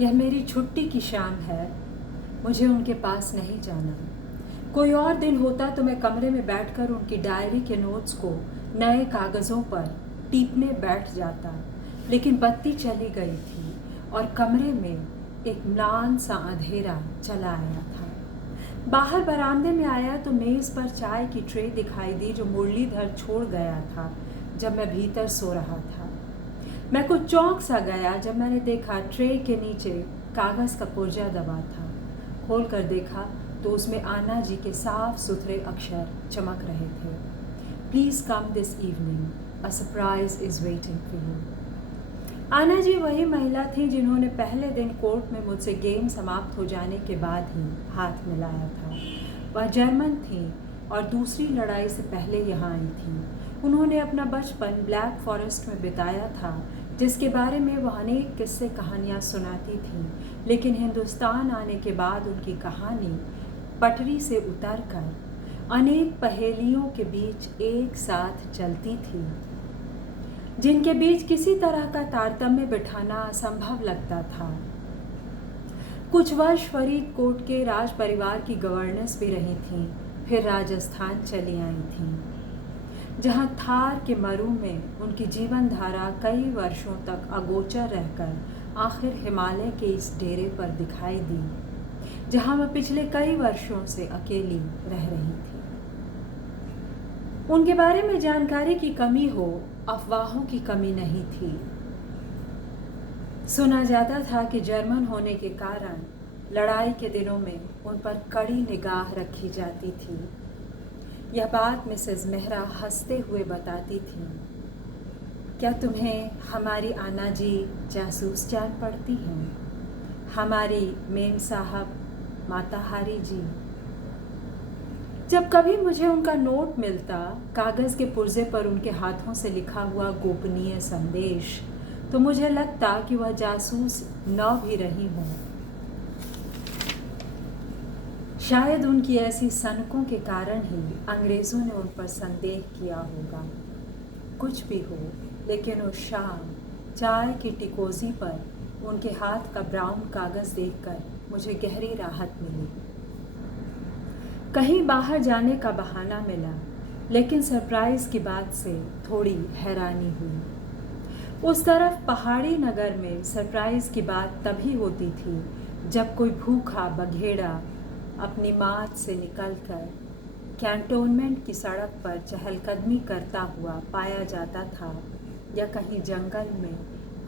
यह मेरी छुट्टी की शाम है, मुझे उनके पास नहीं जाना। कोई और दिन होता तो मैं कमरे में बैठकर उनकी डायरी के नोट्स को नए कागज़ों पर टीपने बैठ जाता, लेकिन बत्ती चली गई थी और कमरे में एक म्लान सा अंधेरा चला आया था। बाहर बरामदे में आया तो मेज़ पर चाय की ट्रे दिखाई दी जो मुरलीधर छोड़ गया था जब मैं भीतर सो रहा था। मैं कुछ चौंक सा गया जब मैंने देखा ट्रे के नीचे कागज़ का पुर्जा दबा था। खोल कर देखा तो उसमें आना जी के साफ सुथरे अक्षर चमक रहे थे। Please come this evening, a surprise is waiting for you. आना जी वही महिला थी जिन्होंने पहले दिन कोर्ट में मुझसे गेम समाप्त हो जाने के बाद ही हाथ मिलाया था। वह जर्मन थी और दूसरी लड़ाई से पहले यहाँ आई थी। उन्होंने अपना बचपन ब्लैक फॉरेस्ट में बिताया था, जिसके बारे में वह अनेक किस्से कहानियाँ सुनाती थी, लेकिन हिंदुस्तान आने के बाद उनकी कहानी पटरी से उतरकर अनेक पहेलियों के बीच एक साथ चलती थी, जिनके बीच किसी तरह का तारतम्य बिठाना असंभव लगता था। कुछ वर्ष फरीदकोट के राज परिवार की गवर्नेंस भी रही थीं, फिर राजस्थान चली आई थीं, जहां थार के मरु में उनकी जीवन धारा कई वर्षों तक अगोचर रहकर आखिर हिमालय के इस डेरे पर दिखाई दी, जहां वह पिछले कई वर्षों से अकेली रह रही थी। उनके बारे में जानकारी की कमी हो, अफवाहों की कमी नहीं थी। सुना जाता था कि जर्मन होने के कारण लड़ाई के दिनों में उन पर कड़ी निगाह रखी जाती थी। यह बात मिसेस मेहरा हंसते हुए बताती थी। क्या तुम्हें हमारी आना जी जासूस जान पड़ती हैं? हमारी मेम साहब माताहारी जी। जब कभी मुझे उनका नोट मिलता, कागज़ के पुर्जे पर उनके हाथों से लिखा हुआ गोपनीय संदेश, तो मुझे लगता कि वह जासूस न भी रही हों। शायद उनकी ऐसी सनकों के कारण ही अंग्रेज़ों ने उन पर संदेह किया होगा। कुछ भी हो, लेकिन उस शाम चाय की टिकोज़ी पर उनके हाथ का ब्राउन कागज़ देखकर मुझे गहरी राहत मिली। कहीं बाहर जाने का बहाना मिला, लेकिन सरप्राइज़ की बात से थोड़ी हैरानी हुई। उस तरफ पहाड़ी नगर में सरप्राइज़ की बात तभी होती थी जब कोई भूखा बघेड़ा अपनी मात से निकलकर कैंटोनमेंट की सड़क पर चहलकदमी करता हुआ पाया जाता था, या कहीं जंगल में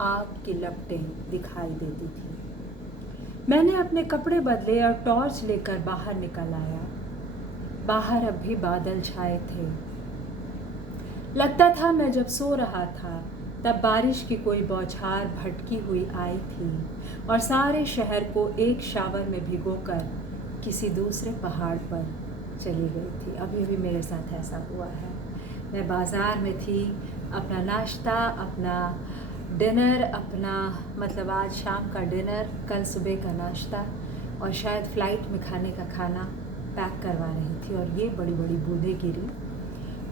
आग की लपटें दिखाई देती थी। मैंने अपने कपड़े बदले और टॉर्च लेकर बाहर निकल आया। बाहर अब भी बादल छाए थे। लगता था मैं जब सो रहा था तब बारिश की कोई बौछार भटकी हुई आई थी और सारे शहर को एक शावर में भिगोकर किसी दूसरे पहाड़ पर चली गई थी। अभी भी मेरे साथ ऐसा हुआ है। मैं बाज़ार में थी, अपना नाश्ता, अपना डिनर, मतलब आज शाम का डिनर, कल सुबह का नाश्ता और शायद फ़्लाइट में खाने का खाना पैक करवा रही थी, और ये बड़ी बड़ी बूंदें गिरी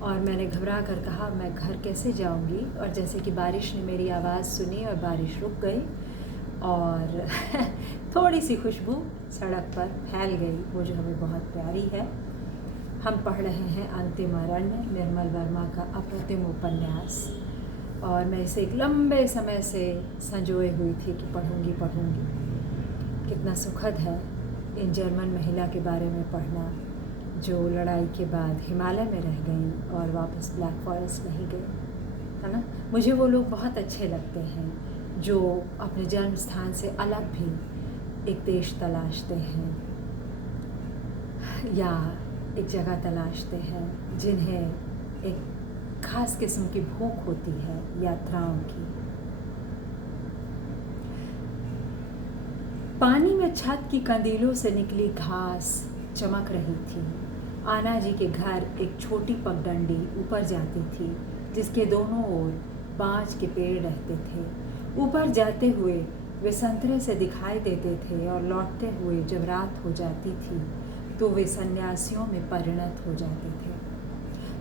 और मैंने घबरा कर कहा मैं घर कैसे जाऊंगी। और जैसे कि बारिश ने मेरी आवाज़ सुनी और बारिश रुक गई और थोड़ी सी खुशबू सड़क पर फैल गई, वो जो हमें बहुत प्यारी है। हम पढ़ रहे हैं अंतिम अरण्य, निर्मल वर्मा का अप्रतिम उपन्यास, और मैं इसे एक लंबे समय से संजोए हुई थी कि पढ़ूंगी। कितना सुखद है इन जर्मन महिला के बारे में पढ़ना जो लड़ाई के बाद हिमालय में रह गई और वापस ब्लैक फॉरेस्ट नहीं गई, है ना। मुझे वो लोग बहुत अच्छे लगते हैं जो अपने जन्म स्थान से अलग भी एक देश तलाशते हैं या एक जगह तलाशते हैं जिन्हें एक खास किस्म की भूख होती है यात्राओं की। पानी में छत की कंदीलों से निकली घास चमक रही थी। आना जी के घर एक छोटी पगडंडी ऊपर जाती थी जिसके दोनों ओर बांज के पेड़ रहते थे। ऊपर जाते हुए वे संतरे से दिखाई देते थे और लौटते हुए जब रात हो जाती थी तो वे सन्यासियों में परिणत हो जाते थे।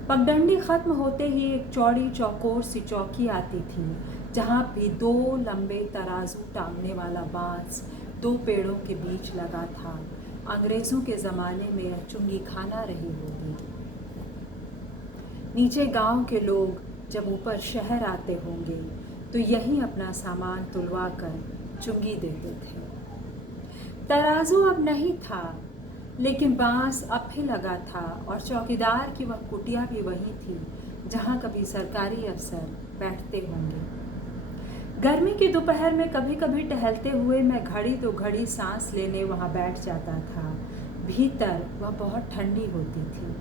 पगडंडी ख़त्म होते ही एक चौड़ी चौकोर सी चौकी आती थी जहाँ भी 2 लंबे तराजू टांगने वाला बांस 2 पेड़ों के बीच लगा था। अंग्रेज़ों के ज़माने में यह चुंगी खाना रही होगी। नीचे गांव के लोग जब ऊपर शहर आते होंगे तो यहीं अपना सामान तुलवा कर चुंगी देते थे। तराजू अब नहीं था, लेकिन बांस अब भी लगा था और चौकीदार की वह कुटिया भी वही थी जहां कभी सरकारी अफसर बैठते होंगे। गर्मी की दोपहर में कभी कभी टहलते हुए मैं घड़ी तो घड़ी सांस लेने वहां बैठ जाता था। भीतर वह बहुत ठंडी होती थी।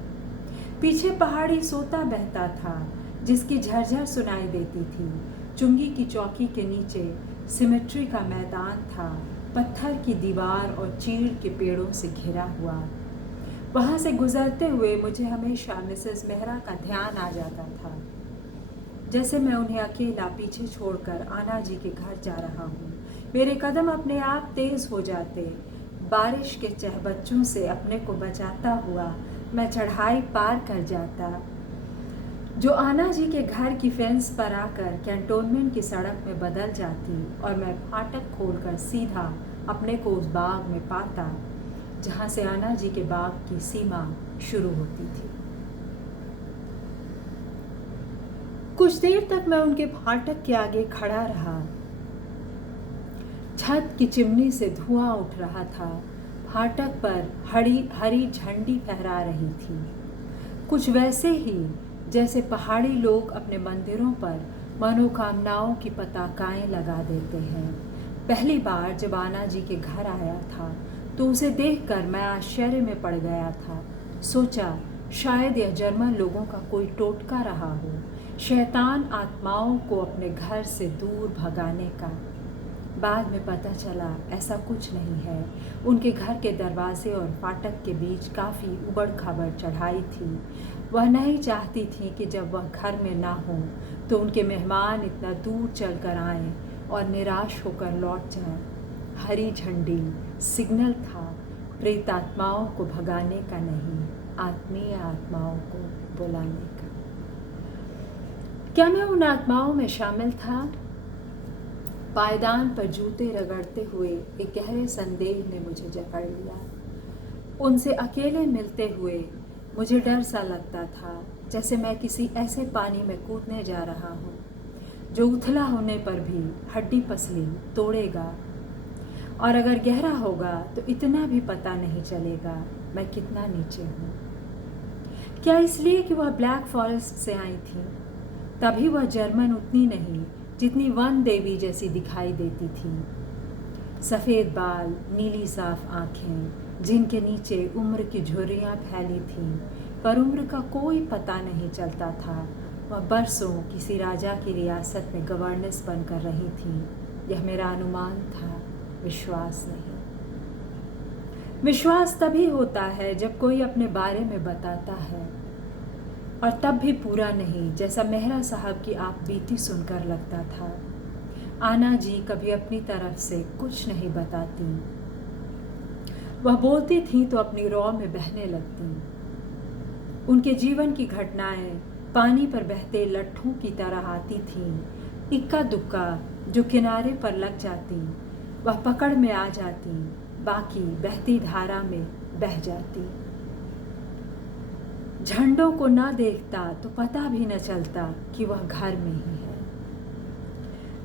पीछे पहाड़ी सोता बहता था जिसकी झरझर सुनाई देती थी। चुंगी की चौकी के नीचे सिमेट्री का मैदान था, पत्थर की दीवार और चीड़ के पेड़ों से घिरा हुआ। वहां से गुजरते हुए मुझे हमेशा मिसेस मेहरा का ध्यान आ जाता था, जैसे मैं उन्हें अकेला पीछे छोड़कर आना जी के घर जा रहा हूँ। मेरे कदम अपने आप तेज हो जाते। बारिश के चहबच्चों से अपने को बचाता हुआ मैं चढ़ाई पार कर जाता, जो आना जी के घर की फेंस पर आकर कैंटोनमेंट की सड़क में बदल जाती और मैं फाटक खोलकर सीधा अपने को उस बाग में पाता जहाँ से आना जी के बाग की सीमा शुरू होती थी। कुछ देर तक मैं उनके फाटक के आगे खड़ा रहा। छत की चिमनी से धुआं उठ रहा था। फाटक पर हरी झंडी फहरा रही थी, कुछ वैसे ही जैसे पहाड़ी लोग अपने मंदिरों पर मनोकामनाओं की पताकाएं लगा देते हैं। पहली बार जब आना जी के घर आया था तो उसे देखकर मैं आश्चर्य में पड़ गया था। सोचा शायद यह जर्मन लोगों का कोई टोटका रहा हो, शैतान आत्माओं को अपने घर से दूर भगाने का। बाद में पता चला ऐसा कुछ नहीं है। उनके घर के दरवाजे और फाटक के बीच काफ़ी उबड़ खाबड़ चढ़ाई थी। वह नहीं चाहती थी कि जब वह घर में ना हो तो उनके मेहमान इतना दूर चलकर आएं और निराश होकर लौट जाएं। हरी झंडी सिग्नल था, प्रेतात्माओं को भगाने का नहीं, आत्मीय आत्माओं को बुलाने का। क्या मैं उन आत्माओं में शामिल था? पायदान पर जूते रगड़ते हुए एक गहरे संदेह ने मुझे जकड़ लिया। उनसे अकेले मिलते हुए मुझे डर सा लगता था, जैसे मैं किसी ऐसे पानी में कूदने जा रहा हूँ जो उथला होने पर भी हड्डी पसली तोड़ेगा, और अगर गहरा होगा तो इतना भी पता नहीं चलेगा मैं कितना नीचे हूँ। क्या इसलिए कि वह ब्लैक फॉरेस्ट से आई थी? तभी वह जर्मन उतनी नहीं जितनी वन देवी जैसी दिखाई देती थी। सफ़ेद बाल, नीली साफ आँखें, जिनके नीचे उम्र की झुर्रियाँ फैली थीं, पर उम्र का कोई पता नहीं चलता था। वह बरसों किसी राजा की रियासत में गवर्नेंस बनकर रही थी। यह मेरा अनुमान था, विश्वास नहीं। विश्वास तभी होता है जब कोई अपने बारे में बताता है, और तब भी पूरा नहीं, जैसा मेहरा साहब की आप बीती सुनकर लगता था। आना जी कभी अपनी तरफ से कुछ नहीं बताती। वह बोलती थी तो अपनी रौ में बहने लगती। उनके जीवन की घटनाएं पानी पर बहते लट्ठों की तरह आती थीं, इक्का दुक्का जो किनारे पर लग जाती वह पकड़ में आ जाती, बाकी बहती धारा में बह जाती। झंडों को न देखता तो पता भी न चलता कि वह घर में ही है।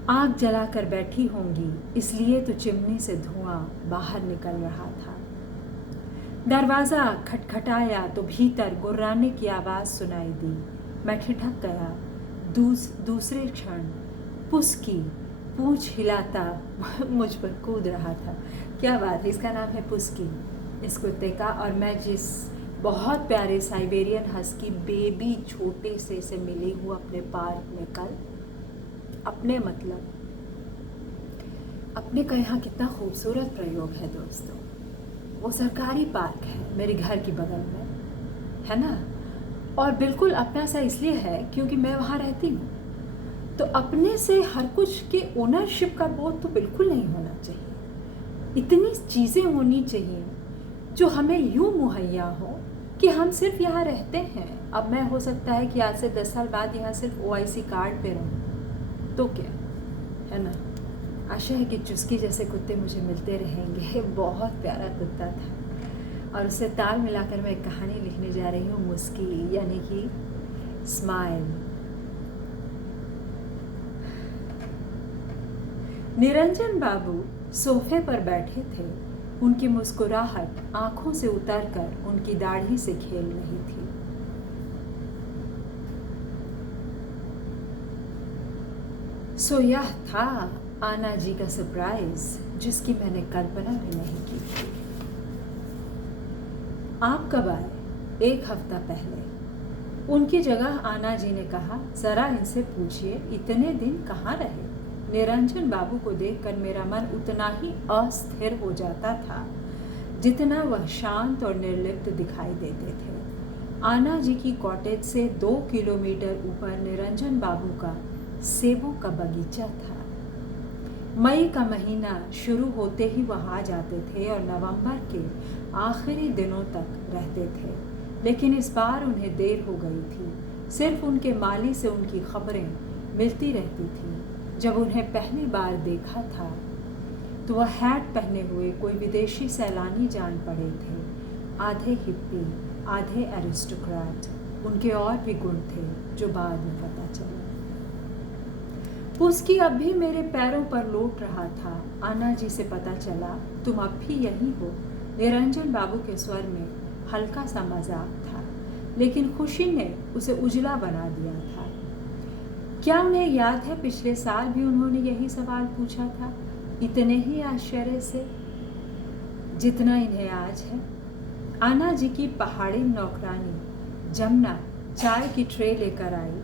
आग जलाकर बैठी होंगी, इसलिए तो चिमनी से धुआं बाहर निकल रहा था। दरवाज़ा खटखटाया तो भीतर गुर्राने की आवाज़ सुनाई दी। मैं ठिठक गया। दूसरे क्षण पुस्की पूंछ हिलाता मुझ पर कूद रहा था। क्या बात है, इसका नाम है पुस्की, इस कुत्ते का। और मैं जिस बहुत प्यारे साइबेरियन हस्की बेबी छोटे से मिली हूँ अपने पार्क में कल, अपने का यहाँ कितना खूबसूरत प्रयोग है दोस्तों। वो सरकारी पार्क है मेरे घर की बगल में, है ना, और बिल्कुल अपना सा इसलिए है क्योंकि मैं वहाँ रहती हूँ। तो अपने से हर कुछ के ओनरशिप का बोध तो बिल्कुल नहीं होना चाहिए। इतनी चीज़ें होनी चाहिए जो हमें यूँ मुहैया हो कि हम सिर्फ यहाँ रहते हैं। अब मैं हो सकता है कि आज से 10 साल बाद यहाँ सिर्फ OIC कार्ड पे रहूँ, तो क्या, है ना। आशा है कि चुस्की जैसे कुत्ते मुझे मिलते रहेंगे। बहुत प्यारा कुत्ता था और उससे ताल मिलाकर मैं एक कहानी लिखने जा रही हूँ, मुस्की यानी कि स्माइल। निरंजन बाबू सोफे पर बैठे थे। उनकी मुस्कुराहट आंखों से उतरकर उनकी दाढ़ी से खेल रही थी। सो यह था आना जी का सरप्राइज, जिसकी मैंने कल्पना भी नहीं की थी। आप कब आए? 1 हफ्ता पहले। उनकी जगह आना जी ने कहा, जरा इनसे पूछिए इतने दिन कहाँ रहे। निरंजन बाबू को देखकर मेरा मन उतना ही अस्थिर हो जाता था जितना वह शांत और निर्लिप्त दिखाई देते थे। आना जी की कॉटेज से 2 किलोमीटर ऊपर निरंजन बाबू का सेबों का बगीचा था। मई का महीना शुरू होते ही वह आ जाते थे और नवंबर के आखिरी दिनों तक रहते थे, लेकिन इस बार उन्हें देर हो गई थी। सिर्फ उनके माली से उनकी खबरें मिलती रहती थीं। जब उन्हें पहली बार देखा था तो वह हैट पहने हुए कोई विदेशी सैलानी जान पड़े थे। आधे हिप्पी, आधे एरिस्टोक्रेट। उनके और भी गुण थे जो बाद में पता चले। उसकी अब भी मेरे पैरों पर लौट रहा था। आना जी से पता चला, तुम अब भी यही हो। निरंजन बाबू के स्वर में हल्का सा मजाक था, लेकिन खुशी ने उसे उजला बना दिया था। क्या उन्हें याद है पिछले साल भी उन्होंने यही सवाल पूछा था, इतने ही आश्चर्य से जितना इन्हें आज है। आना जी की पहाड़ी नौकरानी जमुना चाय की ट्रे लेकर आई।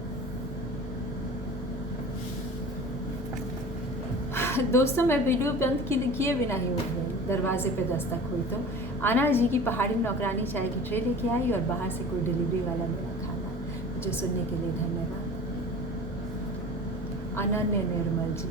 दोस्तों, मैं वीडियो बंद किए बिना ही उठ गई। दरवाजे पे दस्तक हुई तो आना जी की पहाड़ी नौकरानी चाय की ट्रे लेके आई और बाहर से कोई डिलीवरी वाला मेरा खाना। जो सुनने के लिए धन्यवाद। अनन्य निर्मल जी।